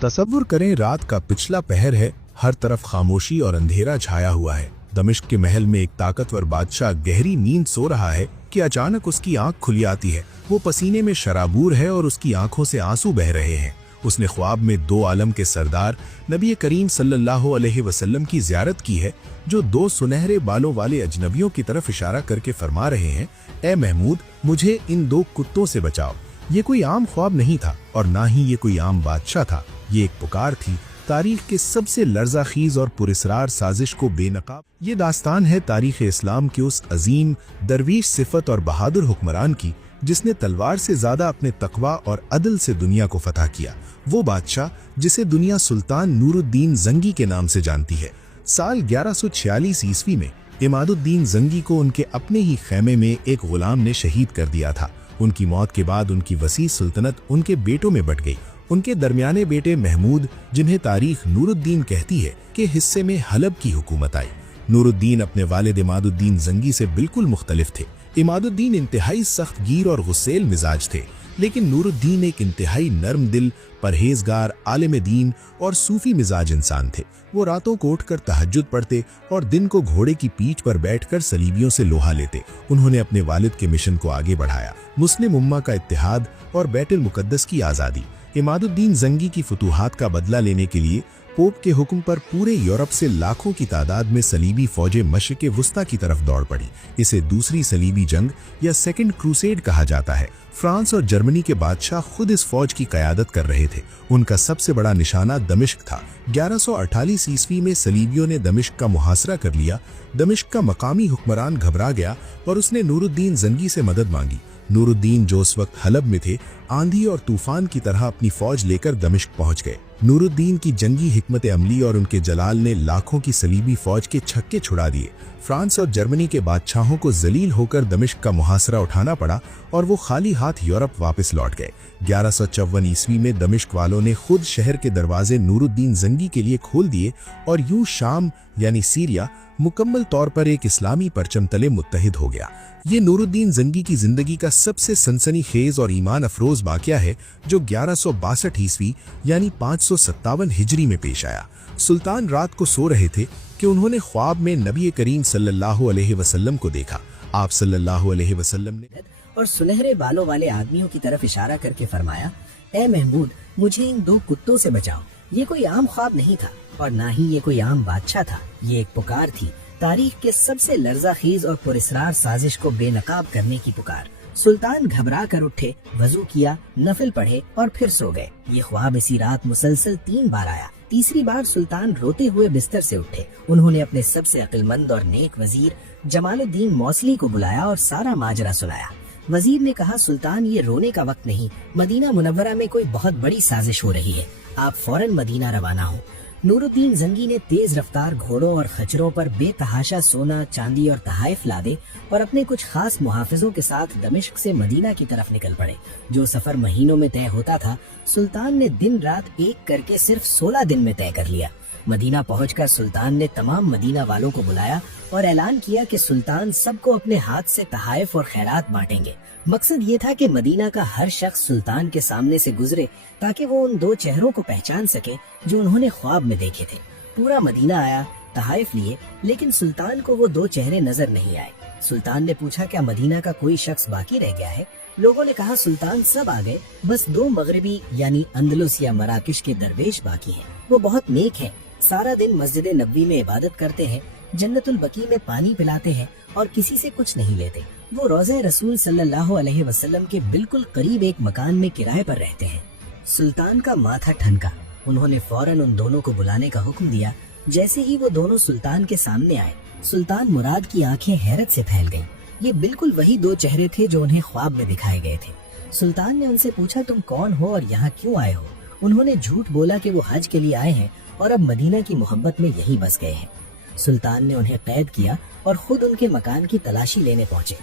तसव्वुर करें रात का पिछला पहर है, हर तरफ खामोशी और अंधेरा छाया हुआ है। दमिश्क के महल में एक ताकतवर बादशाह गहरी नींद सो रहा है कि अचानक उसकी आंख खुली आती है। वो पसीने में शराबूर है और उसकी आंखों से आंसू बह रहे हैं। उसने ख्वाब में दो आलम के सरदार नबी करीम सल्लल्लाहु अलैहि वसल्लम की ज़ियारत की है, जो दो सुनहरे बालों वाले अजनबियों की तरफ इशारा करके फरमा रहे हैं, ए महमूद, मुझे इन दो कुत्तों से बचाओ। ये कोई आम ख्वाब नहीं था और ना ही ये कोई आम बादशाह था। ये एक पुकार थी तारीख के सबसे लर्ज़ाखीज़ और पुरस्रार साजिश को बेनकाब। ये दास्तान है तारीख़ इस्लाम के उस अजीम दरवीश सिफत और बहादुर हुक्मरान की, जिसने तलवार से ज़्यादा अपने तकवा और अदल से दुनिया को फतह किया। वो बादशाह जिसे दुनिया सुल्तान नूरुद्दीन जंगी के नाम से जानती है। साल 1146 ईस्वी में इमादुद्दीन जंगी को उनके अपने ही खैमे में एक गुलाम ने शहीद कर दिया था। उनकी मौत के बाद उनकी वसी सुल्तनत उनके बेटों में बंट गई। उनके दरमियाने बेटे महमूद, जिन्हें तारीख नूरुद्दीन कहती है, के हिस्से में हलब की हुकूमत आई। नूरुद्दीन अपने वालिद इमादुद्दीन जंगी से बिल्कुल मुख्तलिफ थे। इमादुद्दीन इंतहाई सख्त गीर और गुस्सेल मिजाज थे, लेकिन नूरुद्दीन एक इंतहाई नर्म दिल, परहेजगार, आलिम दीन और सूफी मिजाज इंसान थे। वो रातों को उठकर तहज्जुद पढ़ते और दिन को घोड़े की पीठ पर बैठकर सलीबियों से लोहा लेते। उन्होंने अपने वालिद के मिशन को आगे बढ़ाया, मुस्लिम उम्मा का इत्तेहाद और बैतुल मुकद्दस की आज़ादी। इमादुद्दीन जंगी की फतूहात का बदला लेने के लिए पोप के हुक्म पर पूरे यूरोप से लाखों की तादाद में सलीबी फौजें मशरिक़े वुस्ता की तरफ दौड़ पड़ी। इसे दूसरी सलीबी जंग या सेकंड क्रूसेड कहा जाता है। फ्रांस और जर्मनी के बादशाह खुद इस फौज की क़यादत कर रहे थे। उनका सबसे बड़ा निशाना दमिश्क था। 1148 ईस्वी में सलीबियों ने दमिश्क का मुहासरा कर लिया। दमिश्क का मकामी हुक्मरान घबरा गया और उसने नूरुद्दीन जंगी से मदद मांगी। नूरुद्दीन, जो उस वक्त हलब में थे, आंधी और तूफान की तरह अपनी फौज लेकर दमिश्क पहुंच गए। नूरुद्दीन की जंगी हिकमत अमली और उनके जलाल ने लाखों की सलीबी फौज के छक्के छुड़ा दिए। फ्रांस और जर्मनी के बादशाहों को जलील होकर दमिश्क का मुहासरा उठाना पड़ा और वो खाली हाथ यूरोप वापस लौट गए। 1154 ईस्वी में दमिश्क वालों ने खुद शहर के दरवाजे नूरुद्दीन जंगी के लिए खोल दिए और यूं शाम यानी सीरिया मुकम्मल तौर पर एक इस्लामी परचम तले मुत्तहिद हो गया। ये नूरुद्दीन जंगी की जिंदगी का सबसे सनसनीखेज और ईमान अफरोज वाक़या है, जो 1162 ईस्वी यानी 557 हिजरी में पेश आया। सुल्तान रात को सो रहे थे कि उन्होंने ख्वाब में नबी करीम सल्लल्लाहु अलैहि वसल्लम को देखा। आप सल्लल्लाहु अलैहि वसल्लम ने और सुनहरे बालों वाले आदमियों की तरफ इशारा करके फरमाया, ए महमूद, मुझे इन दो कुत्तों से बचाओ। ये कोई आम ख्वाब नहीं था और ना ही ये कोई आम बादशाह था। ये एक पुकार थी, तारीख के सबसे लर्ज़ाखीज और पुरस्रार साजिश को बेनकाब करने की पुकार। सुल्तान घबरा कर उठे, वजू किया, नफिल पढ़े और फिर सो गए। ये ख्वाब इसी रात मुसलसल 3 बार आया। तीसरी बार सुल्तान रोते हुए बिस्तर से उठे। उन्होंने अपने सबसे अक्लमंद और नेक वजीर जमालुद्दीन मौसली को बुलाया और सारा माजरा सुनाया। वजीर ने कहा, सुल्तान, ये रोने का वक्त नहीं। मदीना मुनव्वरा में कोई बहुत बड़ी साजिश हो रही है। आप फौरन मदीना रवाना हो। नूरुद्दीन जंगी ने तेज रफ्तार घोड़ों और खच्चरों पर बेतहाशा सोना, चांदी और तहाइफ लादे और अपने कुछ खास मुहाफिजों के साथ दमिश्क से मदीना की तरफ निकल पड़े। जो सफर महीनों में तय होता था, सुल्तान ने दिन रात एक करके सिर्फ 16 दिन में तय कर लिया। मदीना पहुंचकर सुल्तान ने तमाम मदीना वालों को बुलाया और ऐलान किया कि सुल्तान सबको अपने हाथ से तहाइफ और खैरात बांटेंगे। मकसद ये था कि मदीना का हर शख्स सुल्तान के सामने से गुजरे ताकि वो उन दो चेहरों को पहचान सके जो उन्होंने ख्वाब में देखे थे। पूरा मदीना आया, तहाइफ लिए, लेकिन सुल्तान को वो दो चेहरे नजर नहीं आए। सुल्तान ने पूछा, क्या मदीना का कोई शख्स बाकी रह गया है? लोगों ने कहा, सुल्तान, सब आ गए, बस 2 मगरिबी यानी अंदलुस या मराकिश के दरवेश बाकी हैं। वो बहुत नेक हैं, सारा दिन मस्जिद नबवी में इबादत करते हैं, जन्नतुल बकी में पानी पिलाते हैं और किसी से कुछ नहीं लेते। वो रोज़े रसूल सल्लल्लाहु अलैहि वसल्लम के बिल्कुल करीब एक मकान में किराए पर रहते हैं। सुल्तान का माथा ठनका। उन्होंने फौरन उन दोनों को बुलाने का हुक्म दिया। जैसे ही वो दोनों सुल्तान के सामने आए, सुल्तान मुराद की आंखें हैरत से फैल गईं। ये बिल्कुल वही 2 चेहरे थे जो उन्हें ख्वाब में दिखाए गए थे। सुल्तान ने उनसे पूछा, तुम कौन हो और यहाँ क्यों आए हो? उन्होंने झूठ बोला कि वो हज के लिए आए हैं और अब मदीना की मोहब्बत में यहीं बस गए हैं। सुल्तान ने उन्हें कैद किया और खुद उनके मकान की तलाशी लेने पहुंचे।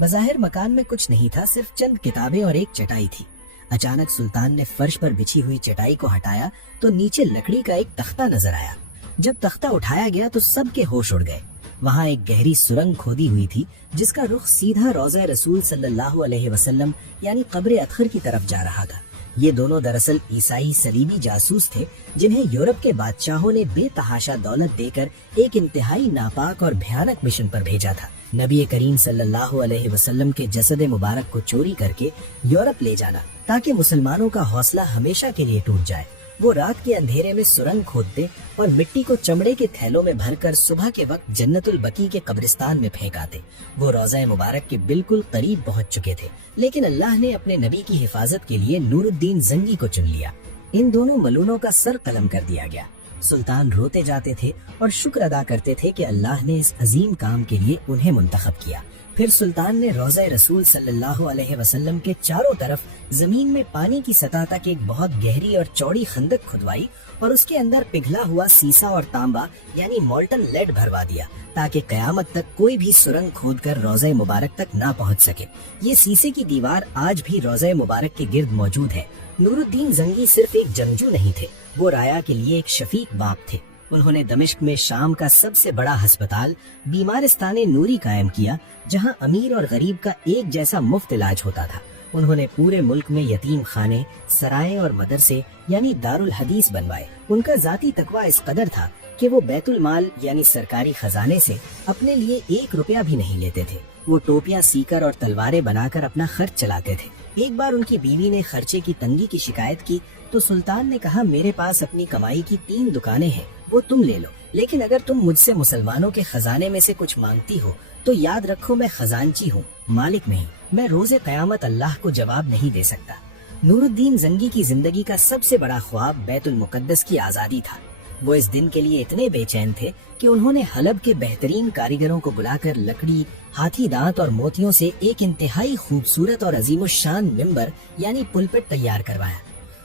बज़ाहिर मकान में कुछ नहीं था, सिर्फ चंद किताबें और एक चटाई थी। अचानक सुल्तान ने फर्श पर बिछी हुई चटाई को हटाया तो नीचे लकड़ी का एक तख्ता नजर आया। जब तख्ता उठाया गया तो सबके होश उड़ गए। वहाँ एक गहरी सुरंग खोदी हुई थी जिसका रुख सीधा रोज़ा रसूल सल्लल्लाहु अलैहि वसल्लम यानी कब्र अतखर की तरफ जा रहा था। یہ دونوں دراصل عیسائی صلیبی جاسوس تھے جنہیں یورپ کے بادشاہوں نے بے تحاشا دولت دے کر ایک انتہائی ناپاک اور بھیانک مشن پر بھیجا تھا، نبی کریم صلی اللہ علیہ وسلم کے جسد مبارک کو چوری کر کے یورپ لے جانا تاکہ مسلمانوں کا حوصلہ ہمیشہ کے لیے ٹوٹ جائے۔ وہ رات کے اندھیرے میں سرنگ کھودتے اور مٹی کو چمڑے کے تھیلوں میں بھر کر صبح کے وقت جنت البقیع کے قبرستان میں پھینک آتے۔ وہ روضہ مبارک کے بالکل قریب پہنچ چکے تھے، لیکن اللہ نے اپنے نبی کی حفاظت کے لیے نور الدین زنگی کو چن لیا۔ ان دونوں ملونوں کا سر قلم کر دیا گیا۔ سلطان روتے جاتے تھے اور شکر ادا کرتے تھے کہ اللہ نے اس عظیم کام کے لیے انہیں منتخب کیا۔ پھر سلطان نے روضہ رسول صلی اللہ علیہ وسلم کے چاروں طرف زمین میں پانی کی سطح تک ایک بہت گہری اور چوڑی خندق کھدوائی اور اس کے اندر پگھلا ہوا سیسا اور تانبا یعنی مولٹن لیڈ بھروا دیا تاکہ قیامت تک کوئی بھی سرنگ کھود کر روضہ مبارک تک نہ پہنچ سکے۔ یہ سیسے کی دیوار آج بھی روضہ مبارک کے گرد موجود ہے۔ نور الدین زنگی صرف ایک جنگجو نہیں تھے، وہ رایا کے لیے ایک شفیق باپ تھے۔ انہوں نے دمشق میں شام کا سب سے بڑا ہسپتال بیمارستان نوری قائم کیا، جہاں امیر اور غریب کا ایک جیسا مفت علاج ہوتا تھا۔ انہوں نے پورے ملک میں یتیم خانے، سرائے اور مدرسے یعنی دارالحدیث بنوائے۔ ان کا ذاتی تقویٰ اس قدر تھا کہ وہ بیت المال یعنی سرکاری خزانے سے اپنے لیے 1 روپیہ بھی نہیں لیتے تھے۔ وہ ٹوپیاں سیکر اور تلواریں بنا کر اپنا خرچ چلاتے تھے۔ ایک بار ان کی بیوی نے خرچے کی تنگی کی شکایت کی تو سلطان نے کہا، میرے پاس اپنی کمائی کی 3 دکانیں ہیں، وہ تم لے لو، لیکن اگر تم مجھ سے مسلمانوں کے خزانے میں سے کچھ مانگتی ہو تو یاد رکھو میں خزانچی ہوں، مالک نہیں، میں روز قیامت اللہ کو جواب نہیں دے سکتا۔ نور الدین زنگی کی زندگی کا سب سے بڑا خواب بیت المقدس کی آزادی تھا۔ وہ اس دن کے لیے اتنے بے چین تھے کہ انہوں نے حلب کے بہترین کاریگروں کو بلا کر لکڑی، ہاتھی دانت اور موتیوں سے ایک انتہائی خوبصورت اور عظیم الشان ممبر یعنی پلپٹ تیار کروایا۔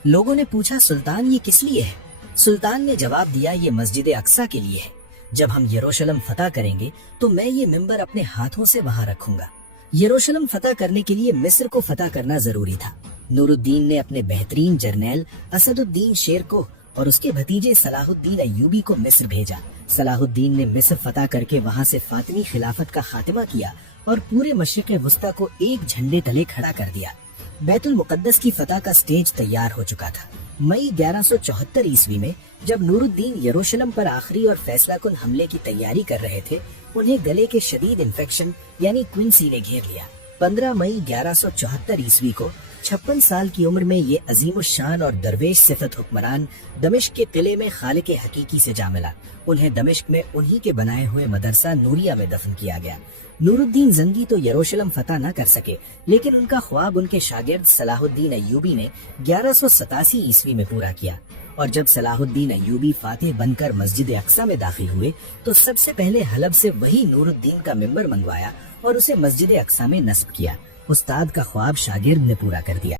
لوگوں نے پوچھا، سلطان یہ کس لیے ہے؟ سلطان نے جواب دیا، یہ مسجد اقصیٰ کے لیے ہے۔ جب ہم یروشلم فتح کریں گے تو میں یہ ممبر اپنے ہاتھوں سے وہاں رکھوں گا۔ یروشلم فتح کرنے کے لیے مصر کو فتح کرنا ضروری تھا۔ نور الدین نے اپنے بہترین جرنیل اسد الدین شیر کو اور اس کے بھتیجے صلاح الدین ایوبی کو مصر بھیجا۔ صلاح الدین نے مصر فتح کر کے وہاں سے فاطمی خلافت کا خاتمہ کیا اور پورے مشرق وسطیٰ کو ایک جھنڈے تلے کھڑا کر دیا۔ بیت المقدس کی فتح کا سٹیج تیار ہو چکا تھا۔ مئی 1174 عیسوی میں جب نور الدین یروشلم پر آخری اور فیصلہ کن حملے کی تیاری کر رہے تھے، انہیں گلے کے شدید انفیکشن یعنی کوئنسی نے گھیر لیا۔ 15 مئی 1174 عیسوی کو 56 سال کی عمر میں یہ عظیم الشان اور درویش صفت حکمران دمشق کے قلعے میں خالق حقیقی سے جا ملا۔ انہیں دمشق میں انہی کے بنائے ہوئے مدرسہ نوریہ میں دفن کیا گیا۔ نور الدین زنگی تو یروشلم فتح نہ کر سکے، لیکن ان کا خواب ان کے شاگرد صلاح الدین ایوبی نے 1187 عیسوی میں پورا کیا، اور جب صلاح الدین ایوبی فاتح بن کر مسجد اقصیٰ میں داخل ہوئے تو سب سے پہلے حلب سے وہی نور الدین کا ممبر منگوایا اور اسے مسجد اقصیٰ میں نصب کیا۔ استاد کا خواب شاگرد نے پورا کر دیا۔